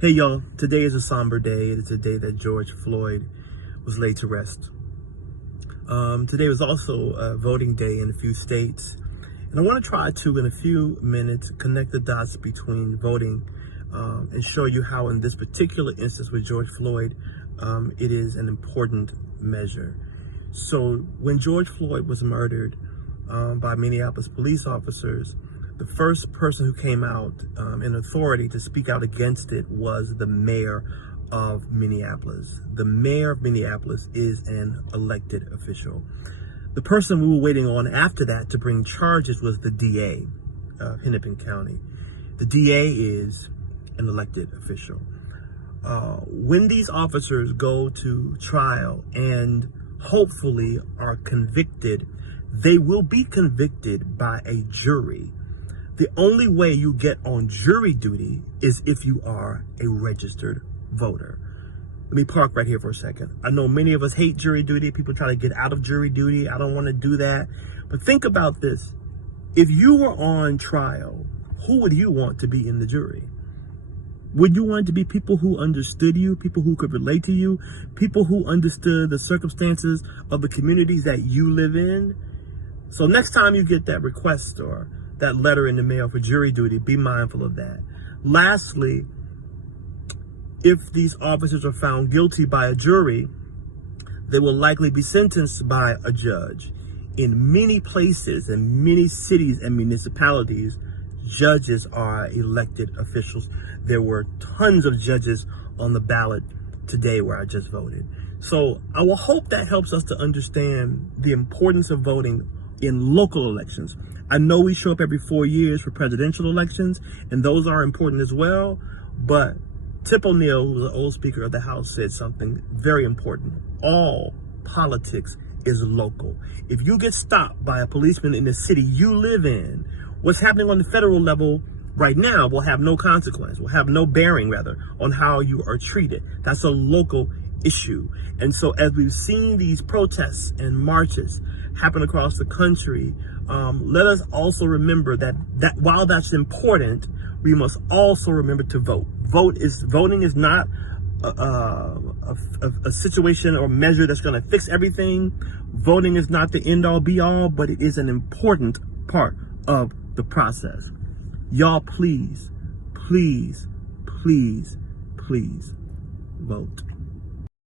Hey y'all, today is a somber day. It is a day that George Floyd was laid to rest. Today was also a voting day in a few states. And I want to try to, in a few minutes, connect the dots between voting and show you how in this particular instance with George Floyd, it is an important measure. So when George Floyd was murdered by Minneapolis police officers, the first person who came out in authority to speak out against it was the mayor of Minneapolis. The mayor of Minneapolis is an elected official. The person we were waiting on after that to bring charges was the DA of Hennepin County. The DA is an elected official. When these officers go to trial and hopefully are convicted, they will be convicted by a jury. The only way you get on jury duty is if you are a registered voter. Let me park right here for a second. I know many of us hate jury duty. People try to get out of jury duty. I don't want to do that. But think about this. If you were on trial, who would you want to be in the jury? Would you want to be people who understood you, people who could relate to you, people who understood the circumstances of the communities that you live in? So next time you get that request or that letter in the mail for jury duty, be mindful of that. Lastly, if these officers are found guilty by a jury, they will likely be sentenced by a judge. In many places, in many cities and municipalities, judges are elected officials. There were tons of judges on the ballot today where I just voted. So I will hope that helps us to understand the importance of voting in local elections. I know we show up every 4 years for presidential elections, and those are important as well. But Tip O'Neill, who was an old Speaker of the House, said something very important. All politics is local. If you get stopped by a policeman in the city you live in, what's happening on the federal level right now will have no consequence, will have no bearing, rather, on how you are treated. That's a local issue. And so as we've seen these protests and marches happen across the country, let us also remember that while that's important, we must also remember to vote. Voting is not a situation or measure that's going to fix everything. Voting is not the end all be all, but it is an important part of the process. Y'all, please, please, please, please vote.